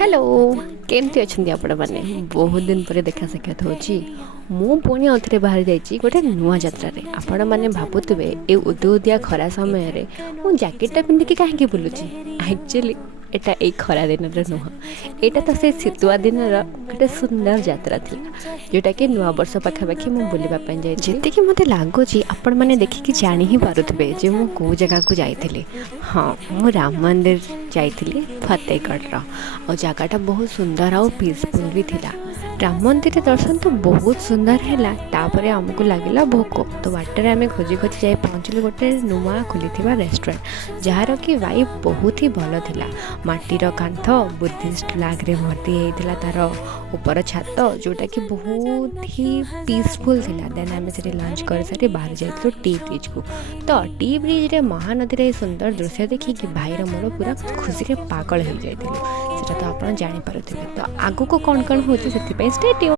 Hello केमती अच्छा आपण मैंने बहुत दिन पर देखा साक्षात होची मु पुणी अथरे बाहर जाइए गोटे नुआ यात्रा आपण मैंने भावुवे ये उदुदिया खरा समय मु जैकेटा पिंधिकी कहीं बुलूची एक्चुअली एटा एक खरा दिन नुह एटा तो से शीतुआ दिन गोटे सुंदर यात्रा थी जोटा कि नुआ वर्ष पाखापाखि मुझे बुलापी जाए जी मत लगुच आपण मैंने देखिकी जानी ही पारुथे जे मु कौ जगह को जाइली। हाँ मु राम मंदिर जाइली फतेहगढ़ और जगटा बहुत सुंदर आउ पीसफुल भी थिला। राम मंदिर दर्शन तो बहुत सुंदर है तापर आमको लगे भोक तो बाटर आम खोजी खोजी जाए पहुँचलु गोटे नुआ खोली रेस्टोरेंट जार कि वाइब बहुत ही भल थिला। माटीर कांथ बुद्धिस्ट फ्लैग रे भर्ती होता तार ऊपर छात जोटा कि बहुत ही पीसफुल थिला। देन आम से लंच कर सारी बाहर जाइलु टी ब्रिज को। तो टी ब्रिज रे महानदी सुंदर दृश्य देखिए भाईर मोर पूरा खुशी पागल हो जाइलु। सेटा तो आप जानी पारुथिबे। तो आगो को कौन कौन होची सेति पे स्टे ट्यून।